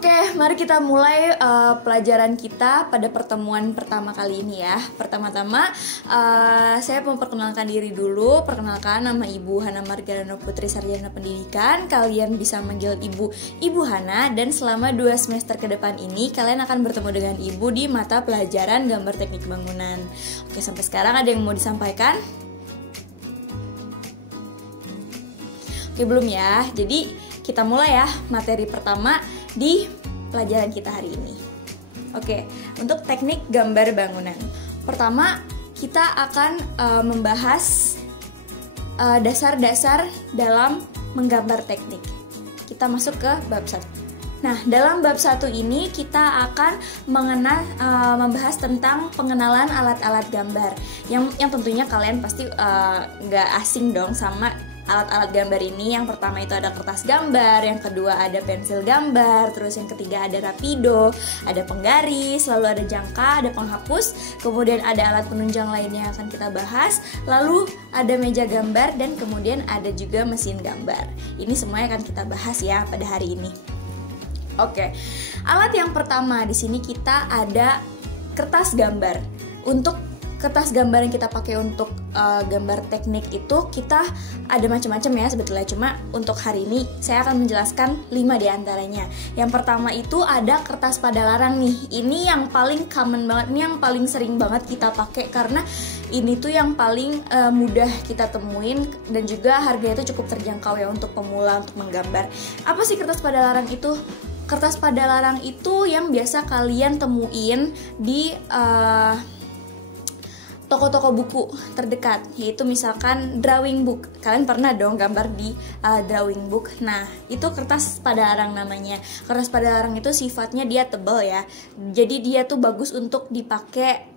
Oke, mari kita mulai pelajaran kita pada pertemuan pertama kali ini ya. Pertama-tama, saya mau perkenalkan diri dulu. Perkenalkan, nama Ibu Hana Margarana Putri, Sarjana Pendidikan. Kalian bisa manggil Ibu Hana. Dan selama 2 semester ke depan ini, kalian akan bertemu dengan Ibu di mata pelajaran gambar teknik bangunan. Oke, sampai sekarang ada yang mau disampaikan? Oke, belum ya. Jadi kita mulai ya materi pertama di pelajaran kita hari ini. Oke, untuk teknik gambar bangunan. Pertama, kita akan membahas dasar-dasar dalam menggambar teknik. Kita masuk ke bab 1. Nah, dalam bab 1 ini kita akan membahas tentang pengenalan alat-alat gambar. Yang tentunya kalian pasti nggak asing dong sama alat-alat gambar ini. Yang pertama itu ada kertas gambar, yang kedua ada pensil gambar, terus yang ketiga ada rapido, ada penggaris, lalu ada jangka, ada penghapus, kemudian ada alat penunjang lainnya yang akan kita bahas, lalu ada meja gambar, dan kemudian ada juga mesin gambar. Ini semuanya akan kita bahas ya pada hari ini. Oke, alat yang pertama di sini kita ada kertas gambar. Untuk kertas gambar yang kita pakai untuk gambar teknik itu kita ada macam-macam ya sebetulnya. Cuma untuk hari ini saya akan menjelaskan 5 diantaranya. Yang pertama itu ada kertas pada larang nih. Ini yang paling common banget, ini yang paling sering banget kita pakai karena ini tuh yang paling mudah kita temuin dan juga harganya itu cukup terjangkau ya untuk pemula untuk menggambar. Apa sih kertas pada larang itu? Kertas pada larang itu yang biasa kalian temuin di toko-toko buku terdekat, yaitu misalkan drawing book. Kalian pernah dong gambar di drawing book. Nah, itu kertas pada larang namanya. Kertas pada larang itu sifatnya dia tebal ya. Jadi dia tuh bagus untuk dipakai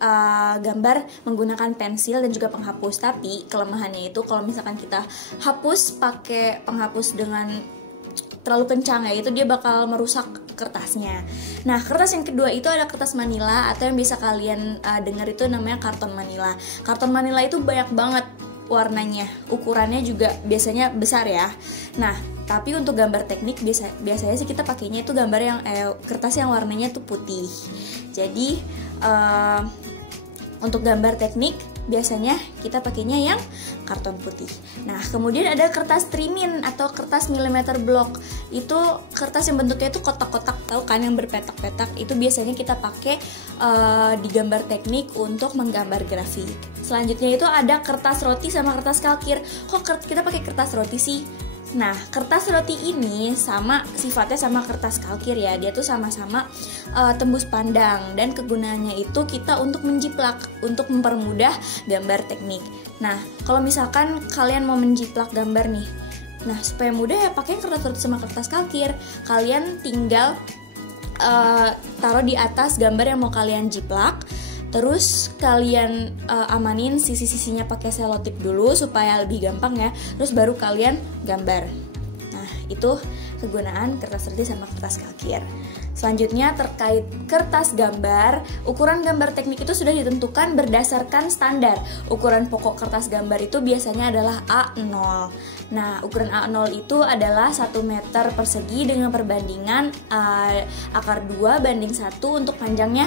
gambar menggunakan pensil dan juga penghapus. Tapi kelemahannya itu kalau misalkan kita hapus pakai penghapus dengan terlalu kencang ya, itu dia bakal merusak kertasnya. Nah, kertas yang kedua itu ada kertas manila atau yang bisa kalian dengar itu namanya karton manila. Karton manila itu banyak banget warnanya, ukurannya juga biasanya besar ya. Nah, tapi untuk gambar teknik biasanya sih kita pakainya itu gambar yang kertas yang warnanya tuh putih. Jadi untuk gambar teknik biasanya kita pakainya yang karton putih. Nah, kemudian ada kertas trimin atau kertas milimeter block. Itu kertas yang bentuknya itu kotak-kotak, tahu kan, yang berpetak-petak. Itu biasanya kita pakai di gambar teknik untuk menggambar grafik. Selanjutnya itu ada kertas roti sama kertas kalkir. Kok kita pakai kertas roti sih? Nah, kertas roti ini sifatnya sama kertas kalkir ya. Dia tuh sama-sama tembus pandang dan kegunaannya itu kita untuk menjiplak, untuk mempermudah gambar teknik. Nah, kalau misalkan kalian mau menjiplak gambar nih, nah supaya mudah ya pakai kertas roti sama kertas kalkir. Kalian tinggal taruh di atas gambar yang mau kalian jiplak. Terus kalian amanin sisi-sisinya pakai selotip dulu supaya lebih gampang ya. Terus baru kalian gambar. Nah, itu kegunaan kertas roti sama kertas kalkir. Selanjutnya terkait kertas gambar, ukuran gambar teknik itu sudah ditentukan berdasarkan standar. Ukuran pokok kertas gambar itu biasanya adalah A0. Nah, ukuran A0 itu adalah 1 meter persegi dengan perbandingan akar 2 banding 1 untuk panjangnya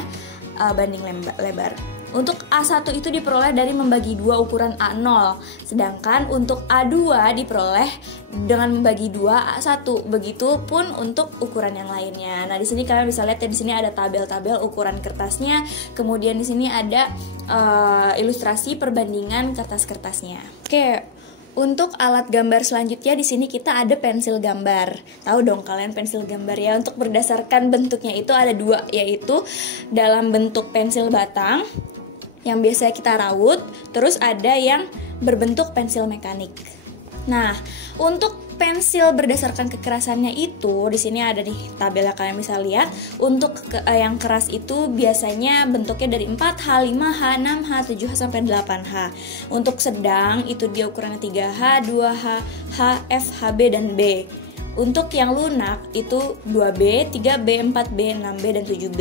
banding lebar. Untuk A1 itu diperoleh dari membagi 2 ukuran A0, sedangkan untuk A2 diperoleh dengan membagi 2 A1. Begitupun untuk ukuran yang lainnya. Nah, di sini kalian bisa lihat ya, di sini ada tabel-tabel ukuran kertasnya, kemudian di sini ada ilustrasi perbandingan kertas-kertasnya. Oke. Untuk alat gambar selanjutnya di sini kita ada pensil gambar. Tahu dong kalian pensil gambar ya. Untuk berdasarkan bentuknya itu ada 2, yaitu dalam bentuk pensil batang yang biasanya kita raut, terus ada yang berbentuk pensil mekanik. Nah, untuk pensil berdasarkan kekerasannya itu di sini ada di tabel yang kalian bisa lihat. Untuk yang keras itu biasanya bentuknya dari 4H, 5H, 6H, 7H sampai 8H. Untuk sedang itu dia ukurannya 3H, 2H, H, F, HB dan B. Untuk yang lunak itu 2B, 3B, 4B, 6B, dan 7B.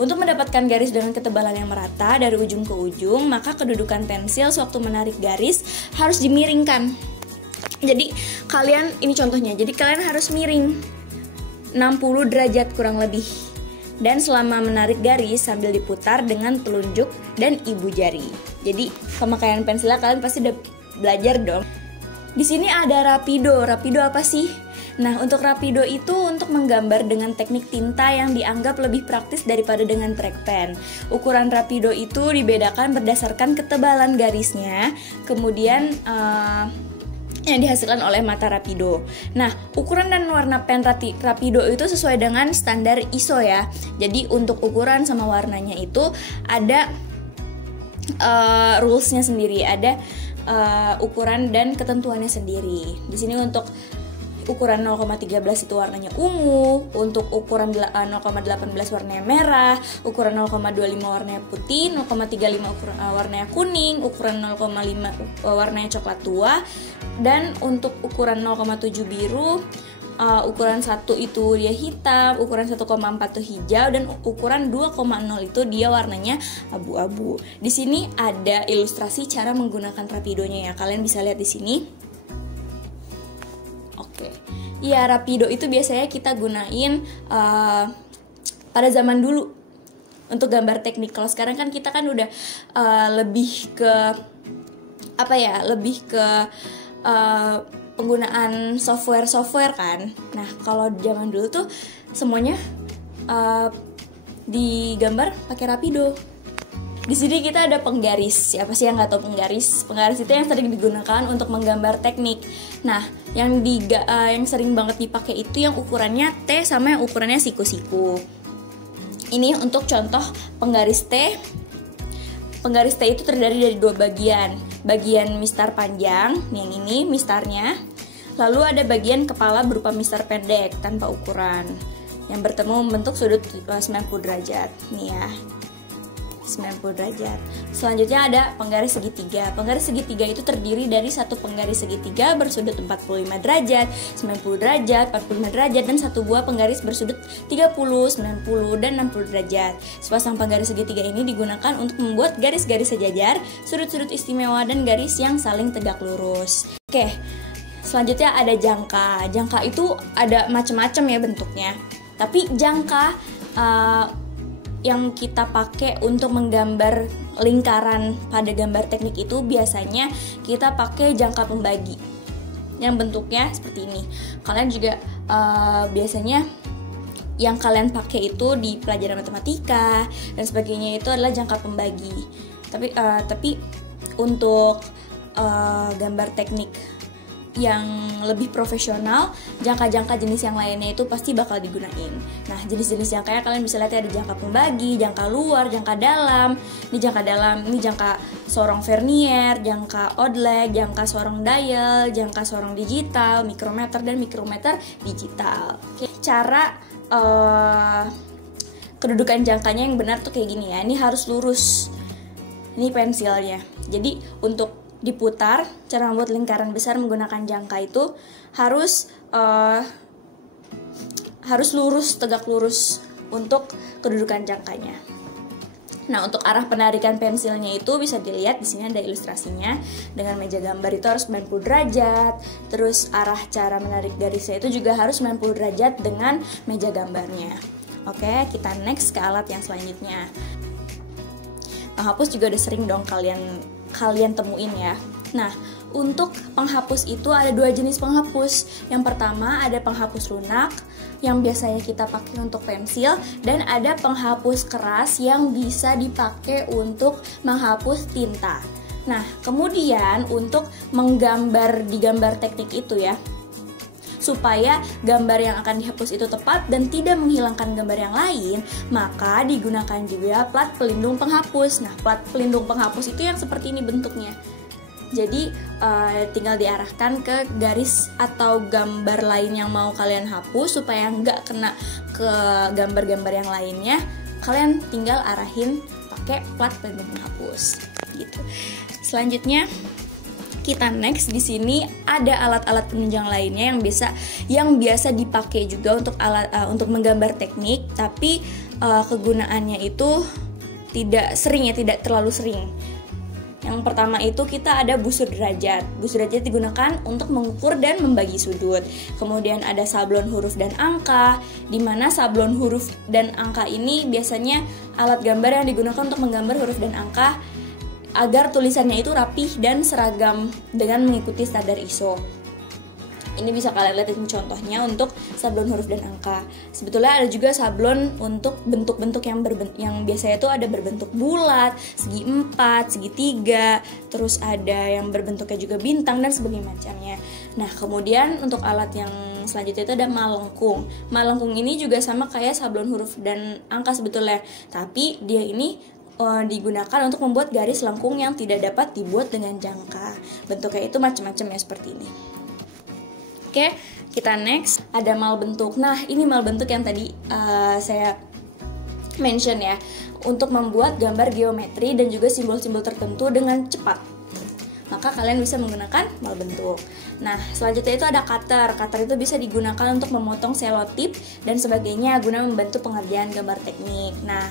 Untuk mendapatkan garis dengan ketebalan yang merata dari ujung ke ujung, maka kedudukan pensil sewaktu menarik garis harus dimiringkan. Jadi kalian, ini contohnya, jadi kalian harus miring. 60 derajat kurang lebih. Dan selama menarik garis sambil diputar dengan telunjuk dan ibu jari. Jadi pemakaian pensilnya kalian pasti udah belajar dong. Di sini ada rapido. Rapido apa sih? Nah, untuk rapido itu untuk menggambar dengan teknik tinta yang dianggap lebih praktis daripada dengan trackpen. Ukuran rapido itu dibedakan berdasarkan ketebalan garisnya, kemudian yang dihasilkan oleh mata rapido. Nah, ukuran dan warna pen rapido itu sesuai dengan standar ISO ya. Jadi untuk ukuran sama warnanya itu ada rulesnya sendiri, ada ukuran dan ketentuannya sendiri. Di sini untuk ukuran 0,13 itu warnanya ungu, untuk ukuran 0,18 warnanya merah, ukuran 0,25 warnanya putih, 0,35 warnanya kuning, ukuran 0,5 warnanya coklat tua, dan untuk ukuran 0,7 biru, ukuran 1 itu dia hitam, ukuran 1,4 itu hijau, dan ukuran 2,0 itu dia warnanya abu-abu. Di sini ada ilustrasi cara menggunakan rapidonya ya. Kalian bisa lihat di sini. Iya, rapido itu biasanya kita gunain pada zaman dulu untuk gambar teknik. Kalau sekarang kan kita kan udah lebih ke penggunaan software kan. Nah, kalau zaman dulu tuh semuanya digambar pakai rapido. Di sini kita ada penggaris. Siapa sih yang nggak tahu penggaris? Penggaris itu yang sering digunakan untuk menggambar teknik. Nah, yang sering banget dipakai itu yang ukurannya T sama yang ukurannya siku-siku. Ini untuk contoh penggaris T. Penggaris T itu terdiri dari dua bagian. Bagian mistar panjang, yang ini mistarnya. Lalu ada bagian kepala berupa mistar pendek tanpa ukuran yang bertemu membentuk sudut 90 derajat. Nih ya. 90 derajat. Selanjutnya ada penggaris segitiga. Penggaris segitiga itu terdiri dari satu penggaris segitiga bersudut 45 derajat, 90 derajat, 45 derajat, dan satu buah penggaris bersudut 30, 90, dan 60 derajat. Sepasang penggaris segitiga ini digunakan untuk membuat garis-garis sejajar, sudut-sudut istimewa, dan garis yang saling tegak lurus. Oke, selanjutnya ada jangka. Jangka itu ada macam-macam ya bentuknya. Tapi jangka yang kita pakai untuk menggambar lingkaran pada gambar teknik itu biasanya kita pakai jangka pembagi yang bentuknya seperti ini. Kalian juga biasanya yang kalian pakai itu di pelajaran matematika dan sebagainya itu adalah jangka pembagi. Tapi untuk gambar teknik yang lebih profesional, jangka-jangka jenis yang lainnya itu pasti bakal digunain. Nah, jenis-jenis jangkanya kalian bisa lihat ya, ada jangka pembagi, jangka luar, jangka dalam. Ini jangka dalam, ini jangka sorong vernier, jangka oddleg, jangka sorong dial, jangka sorong digital, mikrometer, dan mikrometer digital. Oke, cara kedudukan jangkanya yang benar tuh kayak gini ya. Ini harus lurus. Ini pensilnya. Jadi untuk diputar, cara membuat lingkaran besar menggunakan jangka itu harus lurus, tegak lurus untuk kedudukan jangkanya. Nah, untuk arah penarikan pensilnya itu bisa dilihat di sini ada ilustrasinya. Dengan meja gambar itu harus 90 derajat. Terus arah cara menarik garisnya itu juga harus 90 derajat dengan meja gambarnya. Oke, kita next ke alat yang selanjutnya. Penghapus juga udah sering dong kalian temuin ya. Nah, untuk penghapus itu ada dua jenis penghapus. Yang pertama ada penghapus lunak yang biasanya kita pakai untuk pensil, dan ada penghapus keras yang bisa dipakai untuk menghapus tinta. Nah, kemudian untuk menggambar di gambar teknik itu ya, supaya gambar yang akan dihapus itu tepat dan tidak menghilangkan gambar yang lain, maka digunakan juga plat pelindung penghapus. Nah, plat pelindung penghapus itu yang seperti ini bentuknya. Jadi tinggal diarahkan ke garis atau gambar lain yang mau kalian hapus supaya nggak kena ke gambar-gambar yang lainnya. Kalian tinggal arahin pakai plat pelindung penghapus gitu. Selanjutnya kita next, di sini ada alat-alat penunjang lainnya yang biasa dipakai juga untuk menggambar teknik, tapi kegunaannya itu tidak terlalu sering. Yang pertama itu kita ada busur derajat. Busur derajat digunakan untuk mengukur dan membagi sudut. Kemudian ada sablon huruf dan angka, di mana sablon huruf dan angka ini biasanya alat gambar yang digunakan untuk menggambar huruf dan angka agar tulisannya itu rapih dan seragam dengan mengikuti standar ISO. Ini bisa kalian lihat contohnya untuk sablon huruf dan angka. Sebetulnya ada juga sablon untuk bentuk-bentuk yang biasanya itu ada berbentuk bulat, segi 4, segi 3, terus ada yang berbentuknya juga bintang dan sebagainya macamnya. Nah, kemudian untuk alat yang selanjutnya itu ada malengkung. Malengkung ini juga sama kayak sablon huruf dan angka sebetulnya, tapi dia ini digunakan untuk membuat garis lengkung yang tidak dapat dibuat dengan jangka. Bentuknya itu macam-macam ya seperti ini. Oke, kita next ada mal bentuk. Nah, ini mal bentuk yang tadi saya mention ya, untuk membuat gambar geometri dan juga simbol-simbol tertentu dengan cepat. Maka kalian bisa menggunakan mal bentuk. Nah, selanjutnya itu ada cutter. Cutter itu bisa digunakan untuk memotong selotip dan sebagainya guna membantu pengerjaan gambar teknik. Nah,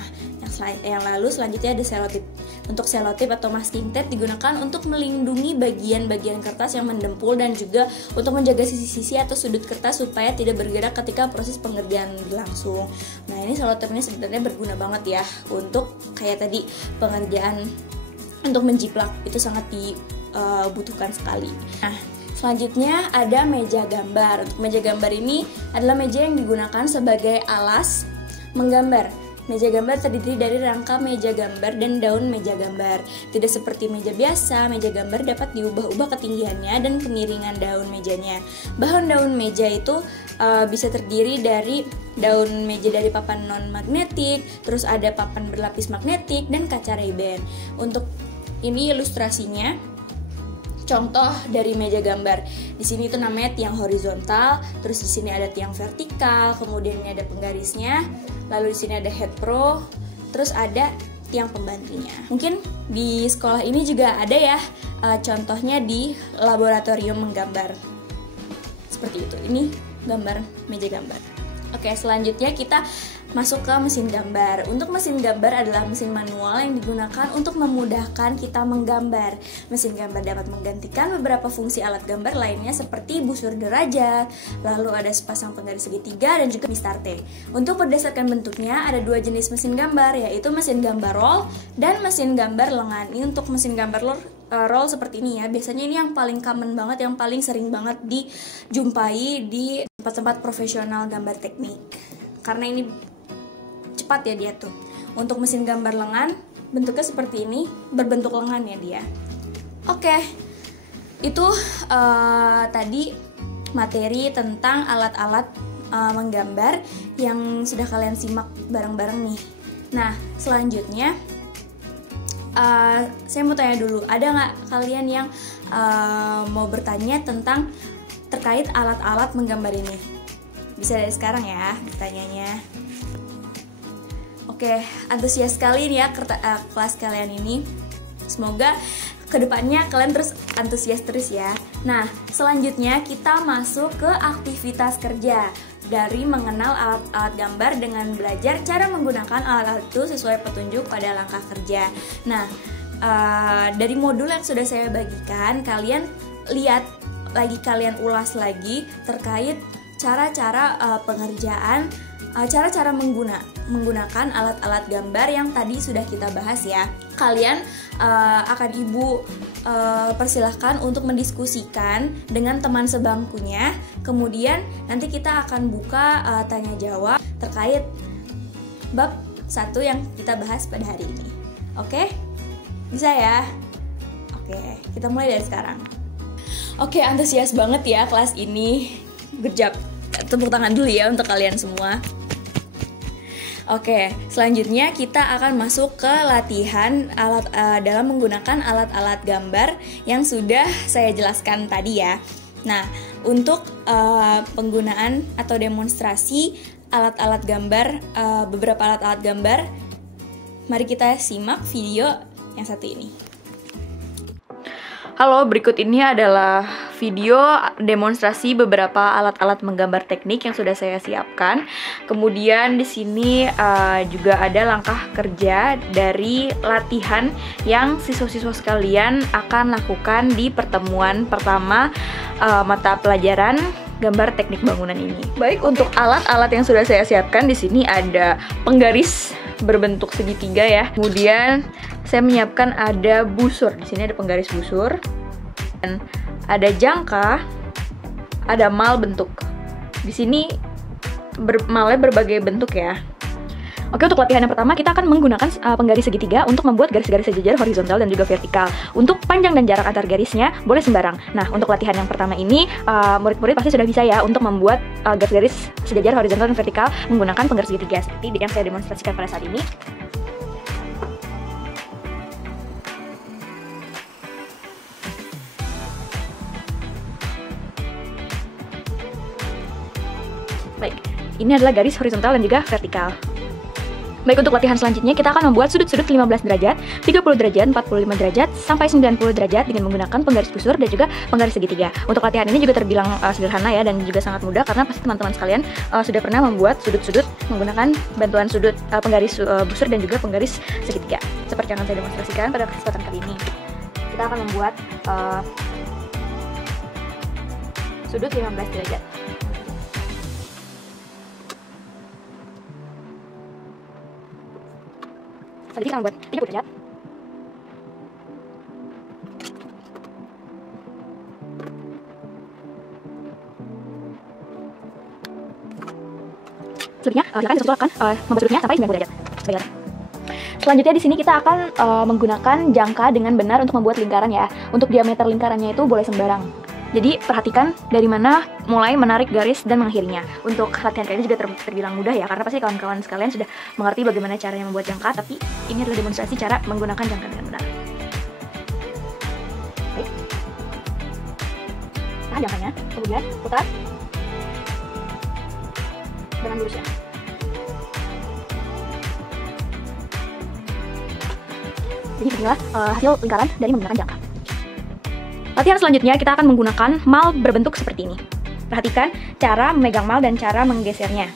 yang lalu selanjutnya ada selotip. Untuk selotip atau masking tape digunakan untuk melindungi bagian-bagian kertas yang mendempul dan juga untuk menjaga sisi-sisi atau sudut kertas supaya tidak bergerak ketika proses pengerjaan berlangsung. Nah, ini selotip ini sebenarnya berguna banget ya untuk kayak tadi pengerjaan untuk menjiplak, itu sangat dibutuhkan sekali. Nah, selanjutnya ada meja gambar. Untuk meja gambar ini adalah meja yang digunakan sebagai alas menggambar. Meja gambar terdiri dari rangka meja gambar dan daun meja gambar. Tidak seperti meja biasa, meja gambar dapat diubah-ubah ketinggiannya dan kemiringan daun mejanya. Bahan daun meja itu bisa terdiri dari daun meja dari papan non-magnetik, terus ada papan berlapis magnetik, dan kaca Ray-Ban. Untuk ini ilustrasinya, contoh dari meja gambar. Di sini itu namanya tiang horizontal, terus di sini ada tiang vertikal, kemudian ini ada penggarisnya, lalu di sini ada head pro, terus ada tiang pembantunya. Mungkin di sekolah ini juga ada ya, contohnya di laboratorium menggambar. Seperti itu. Ini gambar meja gambar. Oke, selanjutnya kita masuk ke mesin gambar. Untuk mesin gambar adalah mesin manual yang digunakan untuk memudahkan kita menggambar. Mesin gambar dapat menggantikan beberapa fungsi alat gambar lainnya seperti busur derajat, lalu ada sepasang penggaris segitiga dan juga mistarte. Untuk berdasarkan bentuknya ada dua jenis mesin gambar, yaitu mesin gambar roll dan mesin gambar lengan. Ini untuk mesin gambar roll seperti ini ya. Biasanya ini yang paling common banget, yang paling sering banget dijumpai di tempat-tempat profesional gambar teknik. Karena ini cepat ya dia tuh. Untuk mesin gambar lengan bentuknya seperti ini, berbentuk lengan ya dia. Oke, itu tadi materi tentang alat-alat menggambar yang sudah kalian simak bareng-bareng nih. Nah, selanjutnya saya mau tanya dulu, ada nggak kalian yang mau bertanya tentang terkait alat-alat menggambar ini? Bisa dari sekarang ya bertanyanya. Oke, antusias sekali nih ya kelas kalian ini. Semoga kedepannya kalian terus antusias terus ya. Nah, selanjutnya kita masuk ke aktivitas kerja. Dari mengenal alat-alat gambar dengan belajar cara menggunakan alat-alat itu sesuai petunjuk pada langkah kerja. Nah, dari modul yang sudah saya bagikan, kalian lihat lagi, kalian ulas lagi terkait cara-cara pengerjaan, cara-cara menggunakan alat-alat gambar yang tadi sudah kita bahas ya. Kalian akan Ibu persilahkan untuk mendiskusikan dengan teman sebangkunya. Kemudian nanti kita akan buka tanya jawab terkait bab 1 yang kita bahas pada hari ini. Oke? Bisa ya? Oke, kita mulai dari sekarang. Oke, antusias banget ya kelas ini. Good job. Tepuk tangan dulu ya untuk kalian semua. Oke, selanjutnya kita akan masuk ke latihan dalam menggunakan alat-alat gambar yang sudah saya jelaskan tadi ya. Nah, untuk penggunaan atau demonstrasi alat-alat gambar, beberapa alat-alat gambar, mari kita simak video yang satu ini. Halo, berikut ini adalah video demonstrasi beberapa alat-alat menggambar teknik yang sudah saya siapkan. Kemudian di sini juga ada langkah kerja dari latihan yang siswa-siswa sekalian akan lakukan di pertemuan pertama mata pelajaran gambar teknik bangunan ini. Baik, untuk alat-alat yang sudah saya siapkan di sini ada penggaris berbentuk segitiga ya. Kemudian saya menyiapkan ada busur. Di sini ada penggaris busur. Dan ada jangka, ada mal bentuk. Di sini malnya berbagai bentuk ya. Oke, untuk latihan yang pertama kita akan menggunakan penggaris segitiga untuk membuat garis-garis sejajar horizontal dan juga vertikal. Untuk panjang dan jarak antar garisnya boleh sembarang. Nah, untuk latihan yang pertama ini murid-murid pasti sudah bisa ya untuk membuat garis-garis sejajar horizontal dan vertikal menggunakan penggaris segitiga seperti yang saya demonstrasikan pada saat ini. Baik, ini adalah garis horizontal dan juga vertikal. Baik, untuk latihan selanjutnya kita akan membuat sudut-sudut 15 derajat, 30 derajat, 45 derajat, sampai 90 derajat dengan menggunakan penggaris busur dan juga penggaris segitiga. Untuk latihan ini juga terbilang sederhana ya, dan juga sangat mudah karena pasti teman-teman sekalian sudah pernah membuat sudut-sudut menggunakan bantuan sudut penggaris busur dan juga penggaris segitiga. Seperti yang akan saya demonstrasikan pada kesempatan kali ini. Kita akan membuat sudut 15 derajat. Selanjutnya kita buat 30 derajat. Selanjutnya silakan dicontohkan membuat sudutnya sampai 90 derajat. Selanjutnya di sini kita akan menggunakan jangka dengan benar untuk membuat lingkaran ya. Untuk diameter lingkarannya itu boleh sembarang. Jadi perhatikan dari mana mulai menarik garis dan mengakhirinya. Untuk latihan kali ini juga terbilang mudah ya, karena pasti kawan-kawan sekalian sudah mengerti bagaimana caranya membuat jangka, tapi ini adalah demonstrasi cara menggunakan jangka dengan benar. Baik. Tahan jangkanya, kemudian putar dengan lurusnya. Jadi inilah hasil lingkaran dari menggunakan jangka. Latihan selanjutnya kita akan menggunakan mal berbentuk seperti ini. Perhatikan cara memegang mal dan cara menggesernya.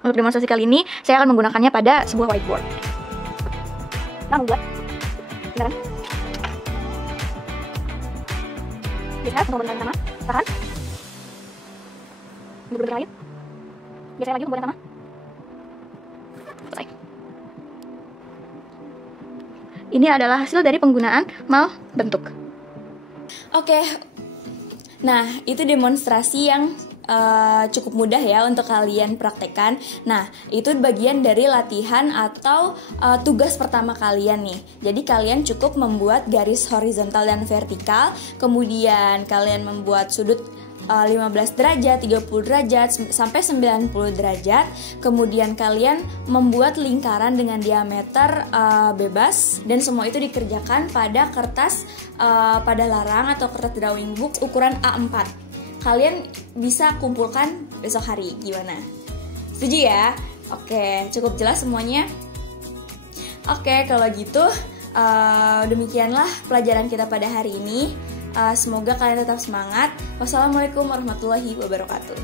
Untuk demonstrasi kali ini, saya akan menggunakannya pada sebuah whiteboard. Kita membuat lingkaran. Geser untuk membuat lingkaran pertama. Tahan. Untuk lingkaran lain. Geser lagi untuk membuat yang pertama. Selesai. Ini adalah hasil dari penggunaan mal bentuk. Oke, nah itu demonstrasi yang cukup mudah ya untuk kalian praktekkan. Nah, itu bagian dari latihan atau tugas pertama kalian nih. Jadi kalian cukup membuat garis horizontal dan vertikal, kemudian kalian membuat sudut 15 derajat, 30 derajat, sampai 90 derajat. Kemudian kalian membuat lingkaran dengan diameter bebas, dan semua itu dikerjakan pada kertas pada larang atau kertas drawing book ukuran A4. Kalian bisa kumpulkan besok hari, gimana? Setuju ya? Oke, cukup jelas semuanya? Oke, kalau gitu demikianlah pelajaran kita pada hari ini. Semoga kalian tetap semangat. Wassalamualaikum warahmatullahi wabarakatuh.